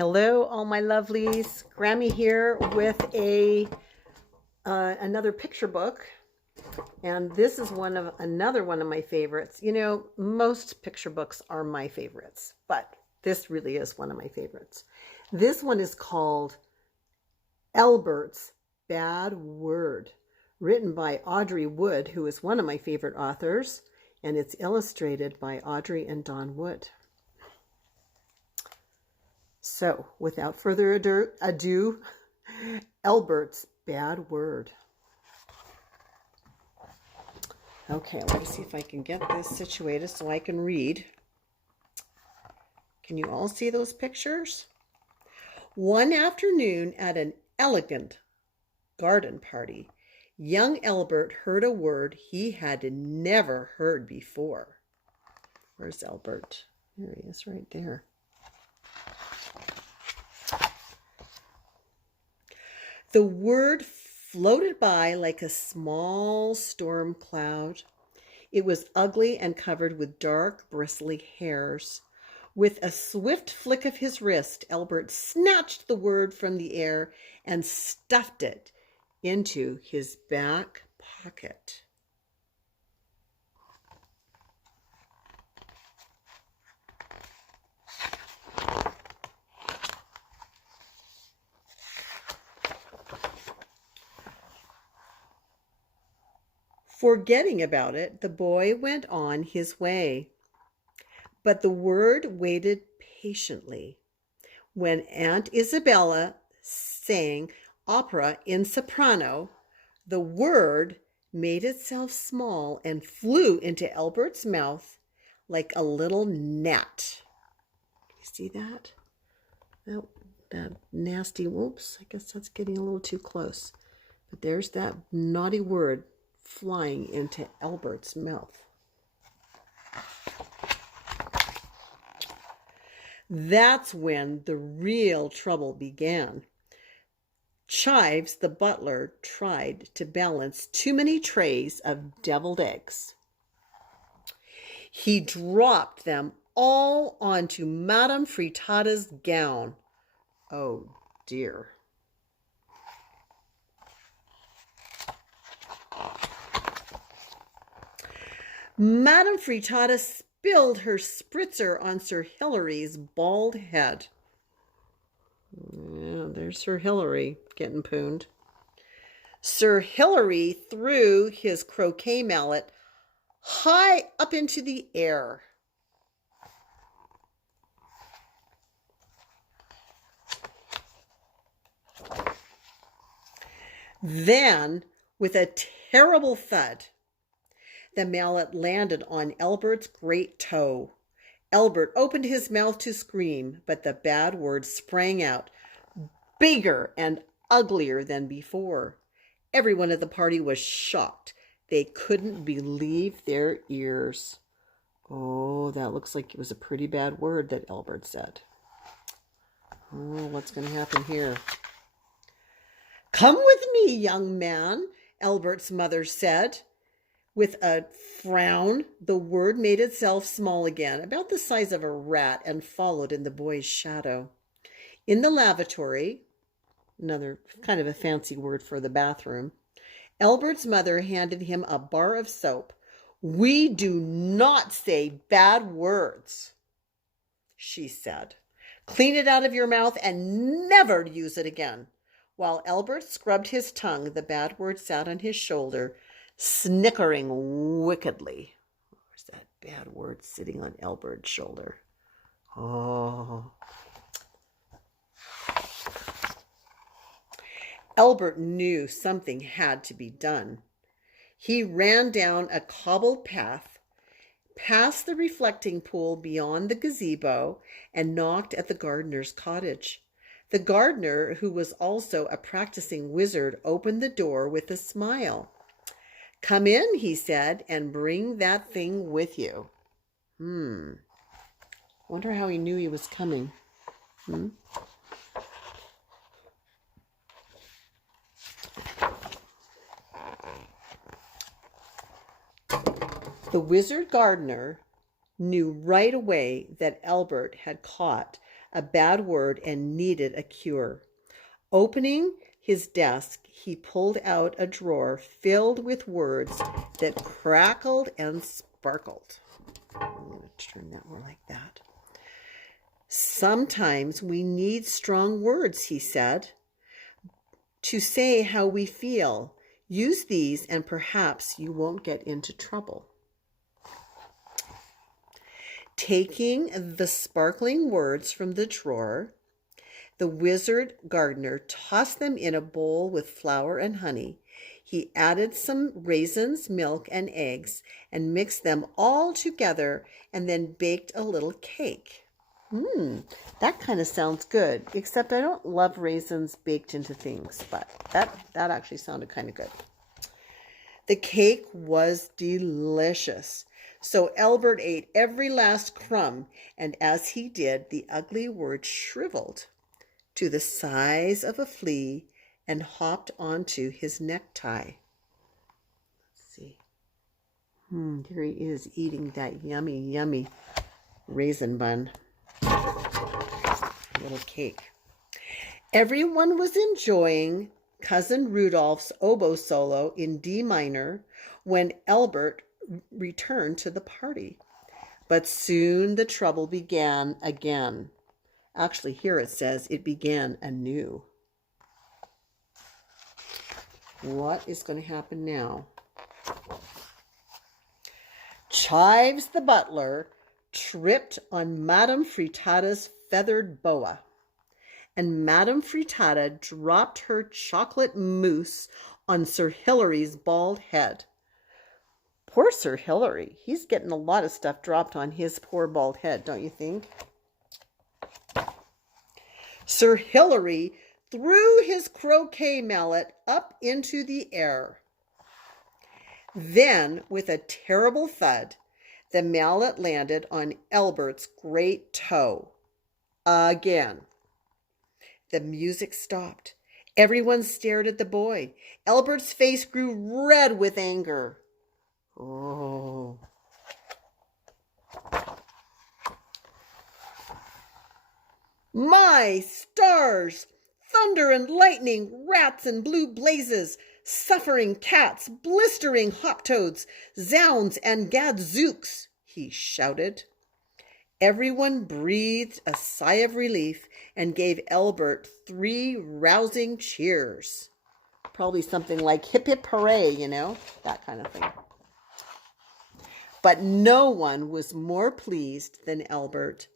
Hello, all my lovelies. Grammy here with another picture book, and this is another one of my favorites. You know, most picture books are my favorites, but this really is one of my favorites. This one is called Elbert's Bad Word, written by Audrey Wood, who is one of my favorite authors, and it's illustrated by Audrey and Don Wood. So, without further ado, Elbert's Bad Word. Okay, let me see if I can get this situated so I can read. Can you all see those pictures? One afternoon at an elegant garden party, young Elbert heard a word he had never heard before. Where's Elbert? There he is, right there. The word floated by like a small storm cloud. It was ugly and covered with dark, bristly hairs. With a swift flick of his wrist, Elbert snatched the word from the air and stuffed it into his back pocket. Forgetting about it, the boy went on his way. But the word waited patiently. When Aunt Isabella sang opera in soprano, the word made itself small and flew into Elbert's mouth like a little gnat. You see that? Oh, that nasty, whoops, I guess that's getting a little too close. But there's that naughty word flying into Elbert's mouth. That's when the real trouble began. Chives, the butler, tried to balance too many trays of deviled eggs. He dropped them all onto Madame Frittata's gown. Oh dear. Madame Frittata spilled her spritzer on Sir Hilary's bald head. Yeah, there's Sir Hilary getting pooned. Sir Hilary threw his croquet mallet high up into the air. Then, with a terrible thud, the mallet landed on Elbert's great toe. Elbert opened his mouth to scream, but the bad word sprang out, bigger and uglier than before. Everyone at the party was shocked. They couldn't believe their ears. Oh, that looks like it was a pretty bad word that Elbert said. Oh, what's going to happen here? Come with me, young man, Elbert's mother said. With a frown, the word made itself small again, about the size of a rat, and followed in the boy's shadow. In the lavatory, another kind of a fancy word for the bathroom, Elbert's mother handed him a bar of soap. "We do not say bad words," she said. "Clean it out of your mouth and never use it again." While Elbert scrubbed his tongue, the bad word sat on his shoulder, snickering wickedly. Where's that bad word sitting on Elbert's shoulder? Oh. Elbert knew something had to be done. He ran down a cobbled path, past the reflecting pool beyond the gazebo, and knocked at the gardener's cottage. The gardener, who was also a practicing wizard, opened the door with a smile. "Come in," he said, "and bring that thing with you." Wonder how he knew he was coming. The wizard gardener knew right away that Elbert had caught a bad word and needed a cure. Opening his desk, he pulled out a drawer filled with words that crackled and sparkled. I'm going to turn that more like that. Sometimes we need strong words, he said, to say how we feel. Use these and perhaps you won't get into trouble. Taking the sparkling words from the drawer, the wizard gardener tossed them in a bowl with flour and honey. He added some raisins, milk, and eggs and mixed them all together and then baked a little cake. That kind of sounds good, except I don't love raisins baked into things, but that actually sounded kind of good. The cake was delicious, so Elbert ate every last crumb, and as he did, the ugly word shriveled to the size of a flea and hopped onto his necktie. Let's see. Here he is eating that yummy, yummy raisin bun. Little cake. Everyone was enjoying Cousin Rudolph's oboe solo in D minor when Elbert returned to the party. But soon the trouble began again. Actually, here it says it began anew. What is going to happen now? Chives the butler tripped on Madame Frittata's feathered boa, and Madame Frittata dropped her chocolate mousse on Sir Hilary's bald head. Poor Sir Hilary. He's getting a lot of stuff dropped on his poor bald head, don't you think? Sir Hilary threw his croquet mallet up into the air. Then, with a terrible thud, the mallet landed on Elbert's great toe. Again. The music stopped. Everyone stared at the boy. Elbert's face grew red with anger. Oh. My stars! Thunder and lightning, rats and blue blazes, suffering cats, blistering hop-toads, zounds and gadzooks, he shouted. Everyone breathed a sigh of relief and gave Elbert 3 rousing cheers. Probably something like hip hip hooray, that kind of thing. But no one was more pleased than Elbert.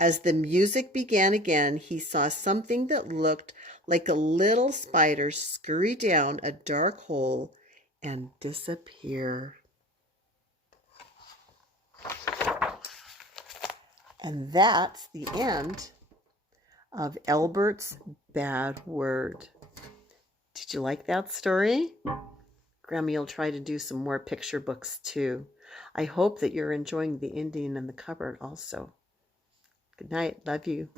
As the music began again, he saw something that looked like a little spider scurry down a dark hole and disappear. And that's the end of Elbert's Bad Word. Did you like that story? Grammy will try to do some more picture books too. I hope that you're enjoying The Indian in the Cupboard also. Good night. Love you.